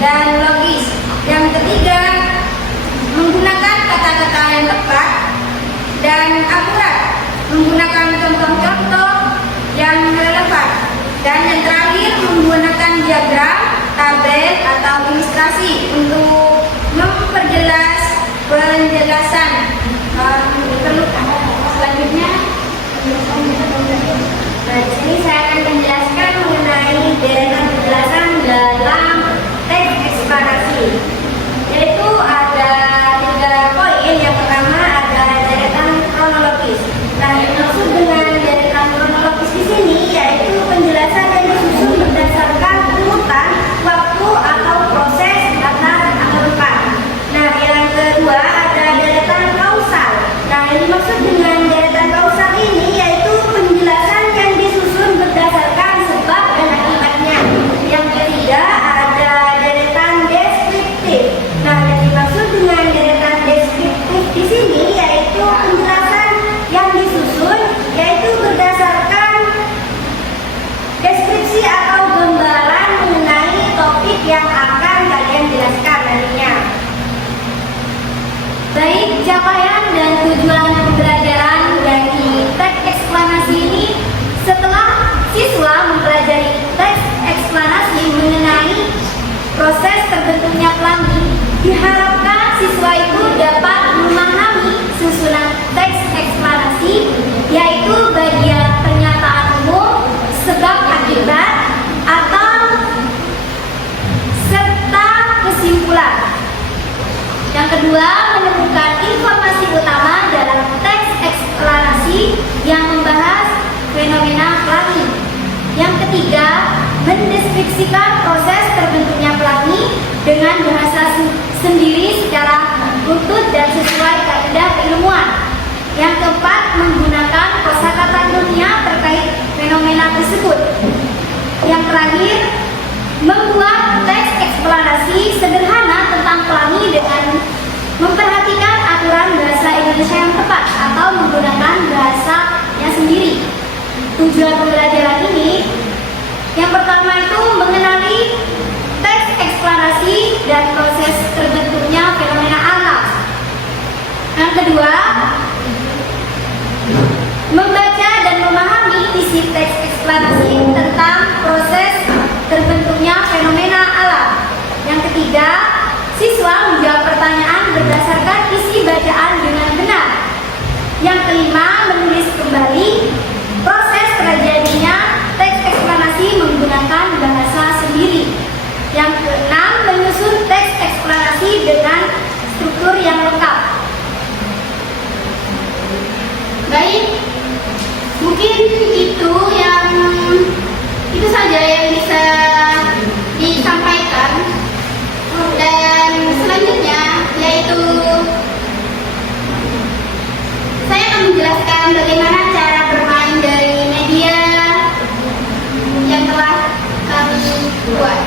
dan logis. Yang ketiga, menggunakan kata-kata yang tepat dan akurat, menggunakan contoh-contoh yang relevan. Dan yang terakhir, menggunakan diagram, tabel, atau ilustrasi untuk memperjelas penjelasan. Selanjutnya, di sini saya akan menjelaskan mengenai deretan penjelasan dalam teks eksplanasi, yaitu ada 3 poin. Yang pertama ada deretan kronologis. Nah, yang maksud dengan deretan kronologis di sini yaitu penjelasan yang disusun berdasarkan urutan waktu atau proses atas atau depan. Nah, yang kedua ada deretan kausal. Nah, yang dimaksud dengan deretan kausal ini yaitu penjelasan yang disusun berdasarkan sebab dan akibatnya. Yang ketiga ada deretan deskriptif. Nah, yang dimaksud dengan deretan deskriptif di sini yaitu penjelasan yang disusun yaitu berdasarkan deskripsi atau gambaran mengenai topik yang akan kalian jelaskan nantinya. Baik, capaian dan tujuan pembelajaran dari teks eksplanasi ini. Setelah siswa mempelajari teks eksplanasi mengenai proses terbentuknya pelangi, diharapkan siswa itu dapat memahami susunan teks eksplanasi, yaitu bagian pernyataan umum, sebab akibat, atau serta kesimpulan. Yang kedua, menemukan informasi utama dalam teks eksplanasi yang membahas fenomena pelangi. Yang ketiga, mendeskripsikan proses terbentuknya pelangi dengan bahasa sendiri secara utuh dan sesuai kaidah keilmuan. Yang keempat, menggunakan kosakata ilmiah terkait fenomena tersebut. Yang terakhir, membuat teks eksplanasi sederhana tentang pelangi dengan memperhatikan aturan bahasa Indonesia yang tepat atau menggunakan bahasanya sendiri. Tujuan pembelajaran ini, yang pertama itu mengenali teks eksplanasi dan proses terbentuknya fenomena alam. Yang kedua, membaca dan memahami isi teks eksplanasi tentang proses terbentuknya fenomena alam. Yang ketiga, siswa menjawab pertanyaan berdasarkan isi bacaan dengan benar. Yang kelima, menulis kembali proses terjadinya teks eksplanasi menggunakan bahasa sendiri. Yang keenam, menyusun teks eksplanasi dengan struktur yang lengkap. Baik, mungkin itu saja yang bisa disampaikan. Dan selanjutnya yaitu saya akan menjelaskan bagaimana cara bermain dari media yang telah kami buat.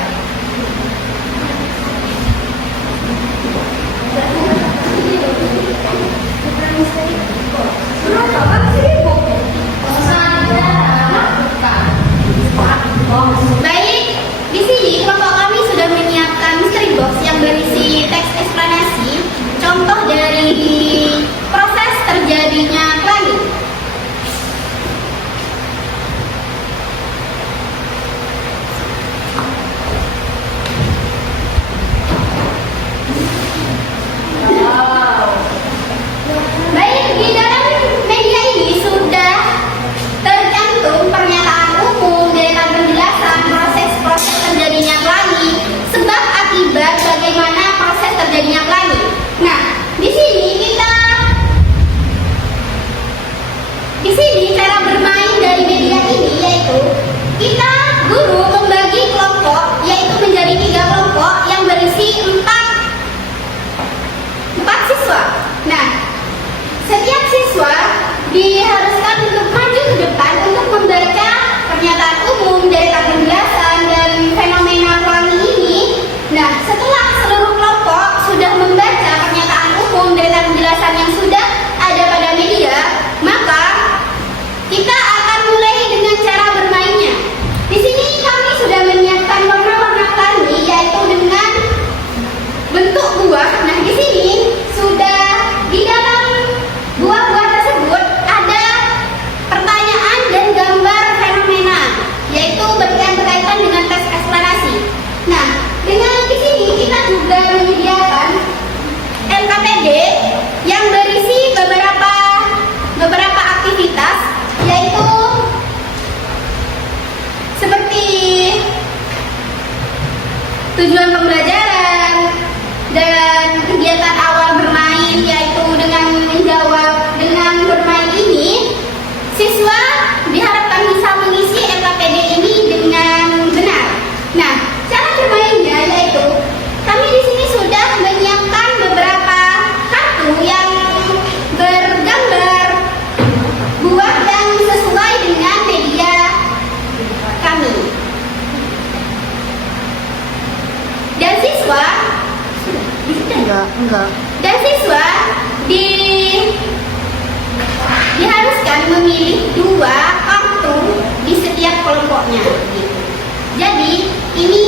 tujuan pembelajaran dan kegiatan awal bermain, yaitu dengan menjawab dengan bermain ini, siswa diharapkan bisa mengisi LKPD ini dengan benar. Nah, cara bermainnya yaitu kami di sini sudah menyiapkan beberapa kartu yang bergambar buah yang sesuai dengan media kami. Dan siswa diharuskan memilih 2 kartu di setiap kelompoknya. Jadi ini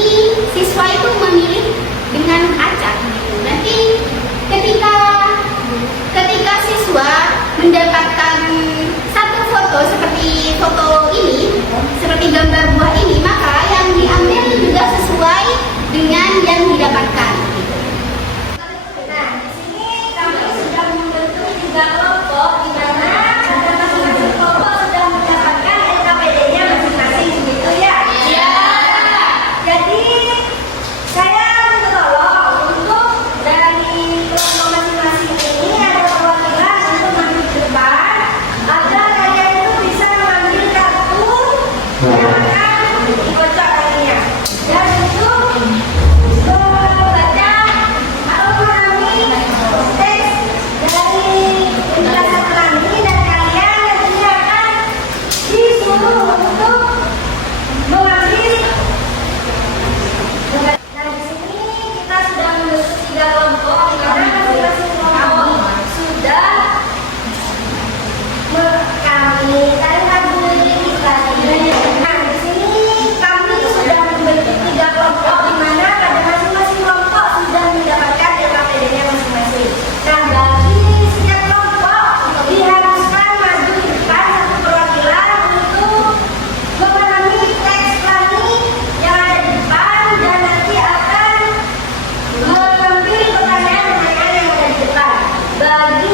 siswa itu memilih dengan acak. Nanti ketika siswa mendapatkan satu foto seperti foto ini, seperti gambar buah ini, maka yang diambil juga sesuai dengan yang didapatkan. Nah, di sini kami sudah membentuk 3 kelompok di mana ada masing-masing kelompok sudah mendapatkan LKPD-nya masing-masing, gitu ya? Iya. Jadi saya minta tolong untuk dari kelompok masing-masing ini ada perwakilan untuk maju ke depan agar kalian itu bisa mengambil kartu yang akan dikocok kakinya. Dan itu membaca atau memahami teks dari penjelasan kami, dan kalian nantinya akan disuruh untuk mengambil. Nah, di sini kita sudah membentuk 3 kelompok di mana masing-masing kelompok sudah kami tanya dulu ini tadi. Nah, di sini kami sudah membentuk 3 kelompok di mana pada masing-masing kelompok sudah mendapatkan LKPD-nya masing-masing. Nah, bagi setiap kelompok diharuskan maju di depan satu perwakilan untuk memahami teks kami yang ada di depan dan nanti akan mengambil pertanyaan-pertanyaan yang ada di depan. Bagi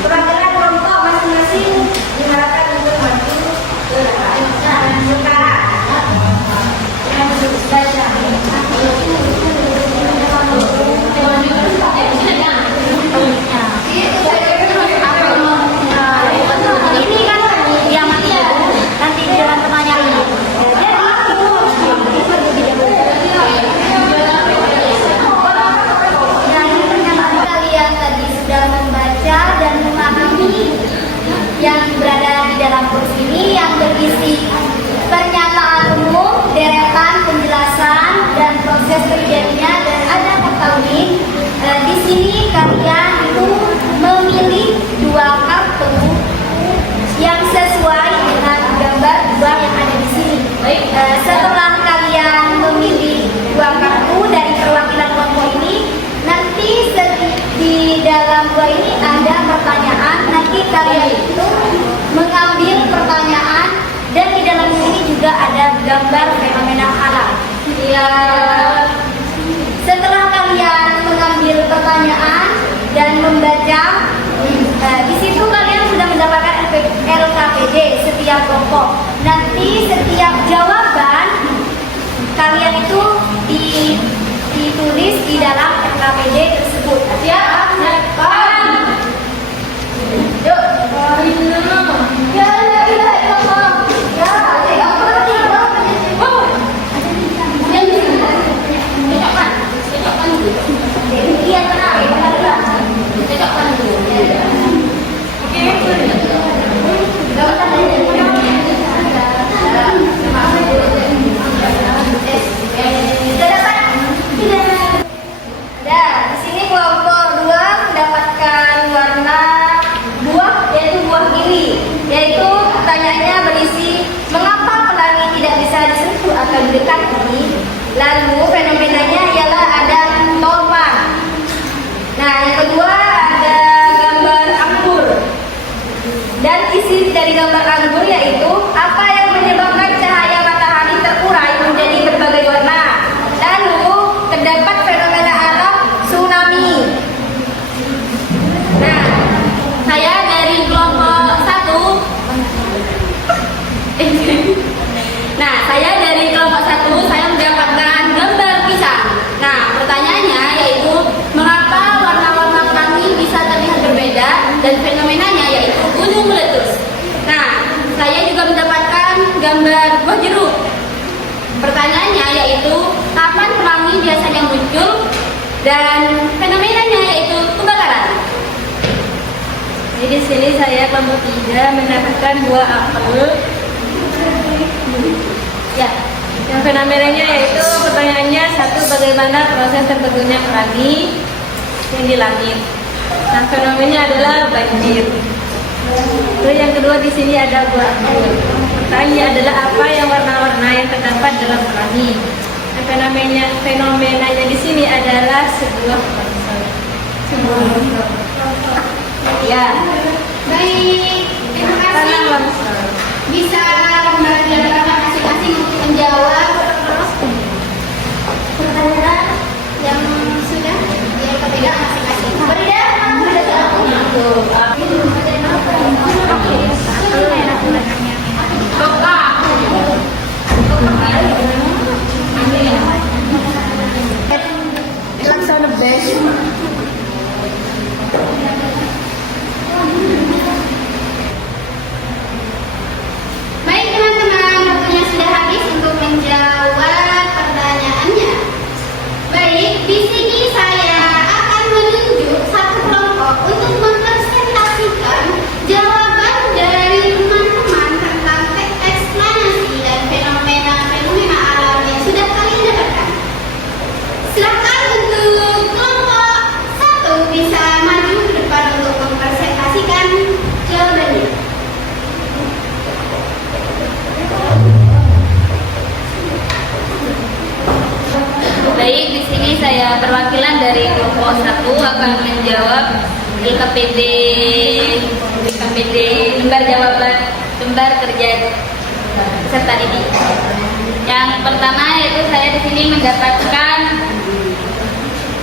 perwakilan kelompok masing-masing diharapkan untuk maju ke depan. Nah, sekarang yang baca. Ini kan yang mati nanti di dalam pertanyaan. Kalian tadi sudah membaca dan memahami yang berada di dalam kursus ini yang berisi pernyataan umum, deretan penjelasan dan proses kerjanya, dan ada pertauin. Di sini kalian itu memilih 2 kartu yang sesuai dengan gambar buah yang ada di sini. Setelah kalian memilih 2 kartu dari perwakilan kelompok ini, nanti di dalam buah ini ada pertanyaan. Nanti kalian itu mengambil pertanyaan, dan di dalam sini juga ada gambar fenomena alam. Setelah kalian mengambil pertanyaan dan membaca, di situ kalian sudah mendapatkan LKPD setiap kelompok. Nanti setiap jawaban kalian itu ditulis di dalam LKPD tersebut. Siap? Yuk. Ya, la ilaha illallah. Ya, yaitu pertanyaannya berisi mengapa pelangi tidak bisa disentuh atau didekati. Lalu fenomenanya ialah ada topan. Nah, yang kedua ada gambar anggur. Dan isi dari gambar anggur yaitu apa yang menyebabkan cahaya matahari terurai menjadi berbagai warna. Lalu terdapat fenomena alam tsunami. Nah, saya dari kelompok 1. Nah, saya dari kelompok 1 gambar buah jeruk. Pertanyaannya yaitu kapan pelangi biasanya muncul dan fenomenanya yaitu kebakaran. Jadi di sini saya kelompok 3 mendapatkan buah apel. Ya, yang fenomenanya yaitu pertanyaannya satu, bagaimana proses terbentuknya pelangi yang di langit. Nah, fenomenanya adalah banjir. Terus yang kedua di sini ada buah apel. Pertanyaannya adalah apa yang warna-warna yang terdapat dalam pelangi. Nah, fenomenanya di sini adalah sebuah longsor. Ya, Baik, terima tanah kasih. longsor. Bisa membagi kakak masing-masing untuk menjawab pertanyaan yang sudah dipegang masing-masing. Berbeda, sudah jawab. Laksana best. Baik teman-teman, waktunya sudah habis untuk menjawab pertanyaannya. Baik, di sini saya akan menunjuk satu kelompok untuk mempresentasikan jawaban dari teman-teman tentang teks eksplanasi dan fenomena-fenomena alam yang sudah kalian dapatkan. Silakan untuk kelompok 1 bisa maju ke depan untuk mempresentasikan jawabannya. Baik, di sini saya perwakilan dari kelompok 1 akan menjawab LKPD lembar jawaban lembar kerja peserta didik. Yang pertama yaitu saya di sini mendapatkan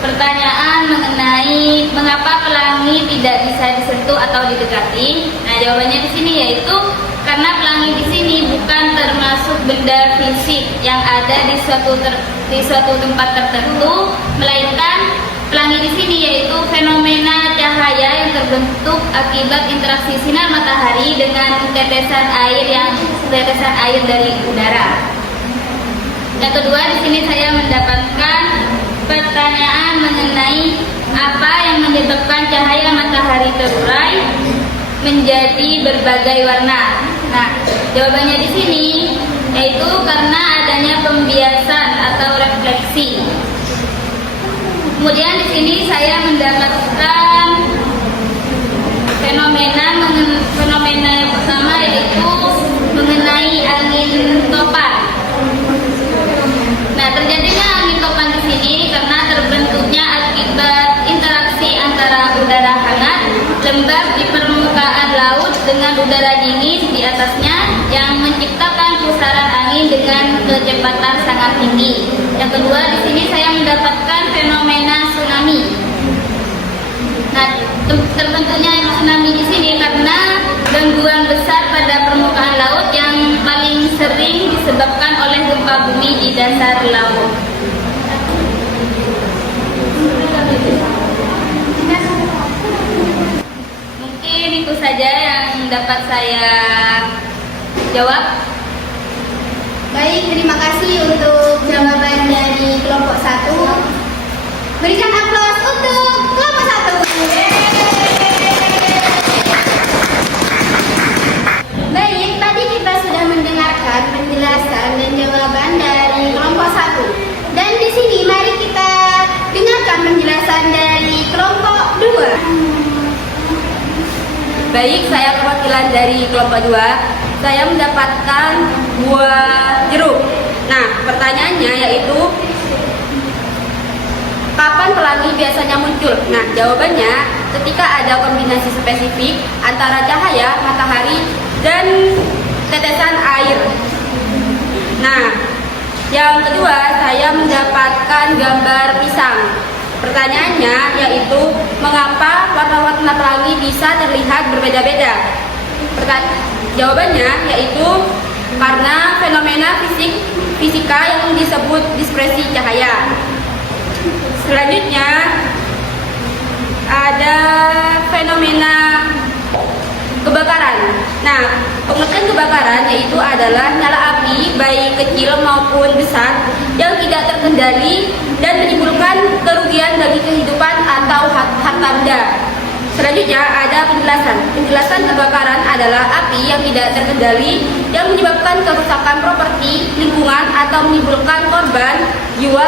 pertanyaan mengenai mengapa pelangi tidak bisa disentuh atau didekati. Nah, jawabannya di sini yaitu karena pelangi di sini bukan termasuk benda fisik yang ada di suatu tempat tertentu, melainkan pelangi di sini yaitu fenomena cahaya yang terbentuk akibat interaksi sinar matahari dengan tetesan air dari udara. Yang kedua, di sini saya mendapatkan pertanyaan mengenai apa yang menyebabkan cahaya matahari terurai menjadi berbagai warna. Nah, jawabannya di sini yaitu karena adanya pembiasan atau refleksi. Kemudian di sini saya mendapatkan fenomena yang pertama yaitu mengenai angin topan. Nah, terjadinya angin topan di sini karena terbentuknya akibat interaksi antara udara hangat lembab di permukaan laut dengan udara dingin di atasnya yang menciptakan pusaran angin dengan kecepatan sangat tinggi. Yang kedua, di sini saya mendapatkan fenomena tsunami. Nah, terbentuknya tsunami di sini karena gangguan besar pada permukaan laut yang paling sering disebabkan oleh gempa bumi di dasar laut. Mungkin itu saja yang dapat saya jawab. Baik, terima kasih untuk jawaban dari kelompok 1. Berikan aplaus untuk kelompok 1. Baik, tadi kita sudah mendengarkan penjelasan dan jawaban dari kelompok 1. Dan di sini mari kita dengarkan penjelasan dari kelompok 2. Baik, saya perwakilan dari kelompok 2. Saya mendapatkan buah jeruk. Nah, pertanyaannya yaitu kapan pelangi biasanya muncul? Nah, jawabannya ketika ada kombinasi spesifik antara cahaya matahari dan tetesan air. Nah, yang kedua saya mendapatkan gambar pisang. Pertanyaannya yaitu mengapa warna-warna pelangi bisa terlihat berbeda-beda? Jawabannya yaitu karena fenomena fisika yang disebut dispersi cahaya. Selanjutnya ada fenomena kebakaran. Nah, pengertian kebakaran yaitu adalah nyala api baik kecil maupun besar yang tidak terkendali dan menimbulkan kerugian bagi kehidupan atau harta benda. Selanjutnya ada penjelasan. Penjelasan kebakaran adalah api yang tidak terkendali yang menyebabkan kerusakan properti, lingkungan atau menimbulkan korban jiwa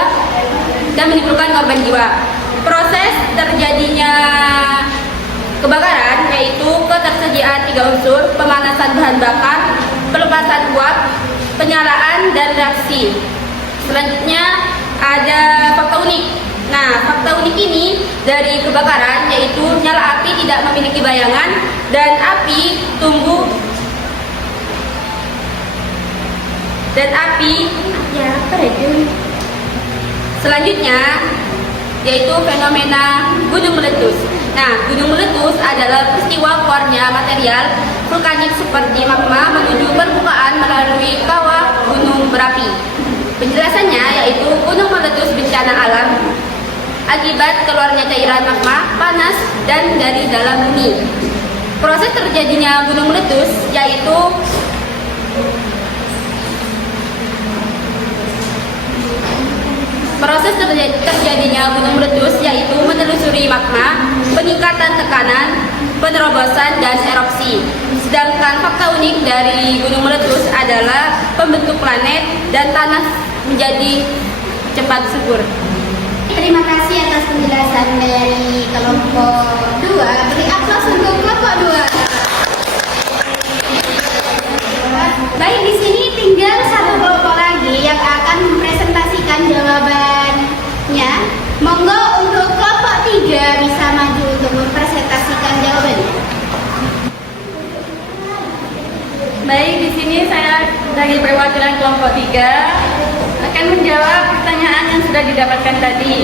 Proses terjadinya kebakaran yaitu ketersediaan 3 unsur: pemanasan bahan bakar, pelepasan uap, penyalaan, dan reaksi. Selanjutnya ada fakta unik. Nah, fakta unik ini dari kebakaran yaitu nyala api tidak memiliki bayangan dan api tumbuh Selanjutnya yaitu fenomena gunung meletus. Nah, gunung meletus adalah peristiwa keluarnya material vulkanik seperti magma menuju permukaan melalui kawah gunung berapi. Penjelasannya yaitu gunung meletus bencana alam akibat keluarnya cairan magma panas dan dari dalam bumi. Proses terjadinya gunung meletus yaitu menelusuri magma, peningkatan tekanan, penerobosan, dan erupsi. Sedangkan fakta unik dari gunung meletus adalah pembentuk planet dan tanah menjadi cepat subur. Terima kasih atas penjelasan dari kelompok 2. Beri aplaus untuk kelompok 2. Baik, di sini tinggal satu kelompok lagi yang akan mempresentasikan jawabannya. Monggo untuk kelompok 3 bisa maju untuk mempresentasikan jawabannya. Baik, di sini saya dari perwakilan kelompok 3 akan menjawab pertanyaan yang sudah didapatkan tadi.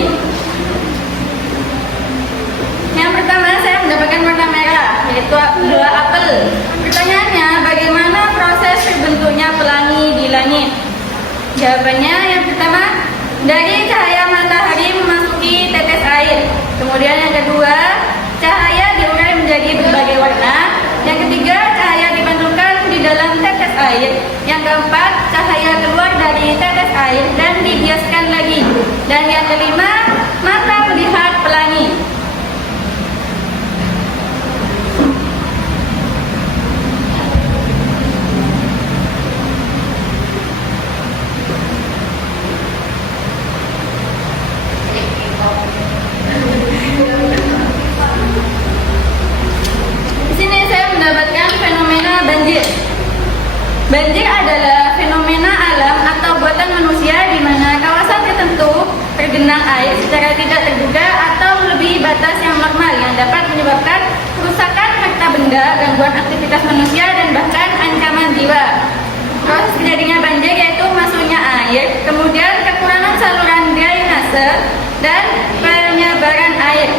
Yang pertama, saya mendapatkan warna merah, yaitu buah apel. Pertanyaannya, bagaimana proses terbentuknya pelangi di langit? Jawabannya yang pertama, dari cahaya matahari memasuki tetes air. Kemudian yang kedua, cahaya diurai menjadi berbagai warna. Yang ketiga, cahaya dipantulkan di dalam tetes air. Yang keempat, cahaya keluar dari tetes air dan dibiaskan lagi. Dan yang kelima, mata melihat pelangi. Banjir adalah fenomena alam atau buatan manusia di mana kawasan tertentu tergenang air secara tidak terduga atau melebihi batas yang normal yang dapat menyebabkan kerusakan harta benda, gangguan aktivitas manusia, dan bahkan ancaman jiwa. Proses terjadinya banjir yaitu masuknya air, kemudian kekurangan saluran drainase, dan penyebaran air.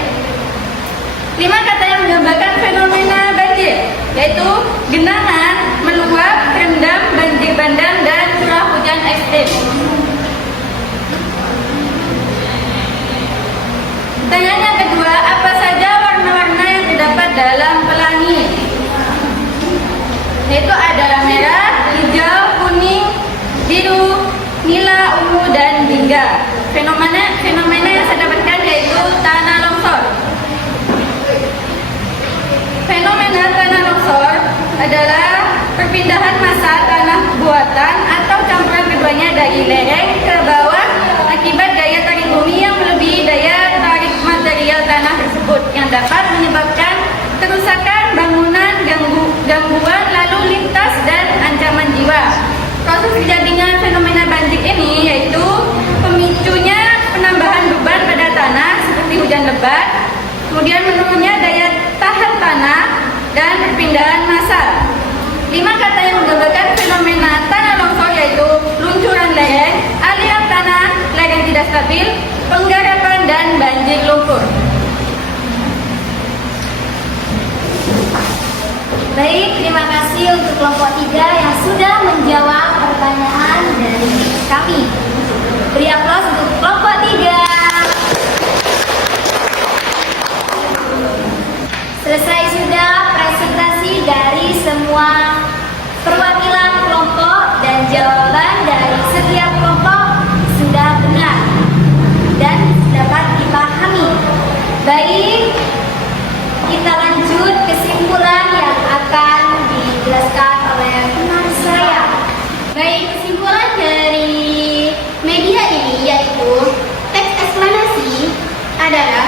5 kata yang menggambarkan fenomena banjir yaitu genangan, meluap, rendam, banjir bandang, dan curah hujan ekstrim. Pertanyaan yang kedua, apa saja warna-warna yang terdapat dalam pelangi? Yaitu ada merah, hijau, kuning, biru, nila, ungu, dan jingga. Fenomena yang saya dapatkan yaitu tanah longsor. Fenomena tanah longsor adalah perpindahan massa tanah buatan atau campuran keduanya dari lereng ke bawah akibat daya tarik bumi yang melebihi daya tarik material tanah tersebut yang dapat menyebabkan kerusakan bangunan, gangguan lalu lintas, dan ancaman jiwa. Proses terjadinya fenomena banjir ini yaitu pemicunya penambahan beban pada tanah seperti hujan lebat, kemudian menurunnya daya tahan tanah, dan perpindahan massal. 5 kata yang menggambarkan fenomena tanah longsor yaitu luncuran lereng, aliran tanah, lereng tidak stabil, penggarapan, dan banjir lumpur. Baik, terima kasih untuk kelompok 3 yang sudah menjawab pertanyaan dari kami. Beri aplaus untuk kelompok 3. Selesai sudah presentasi dari adalah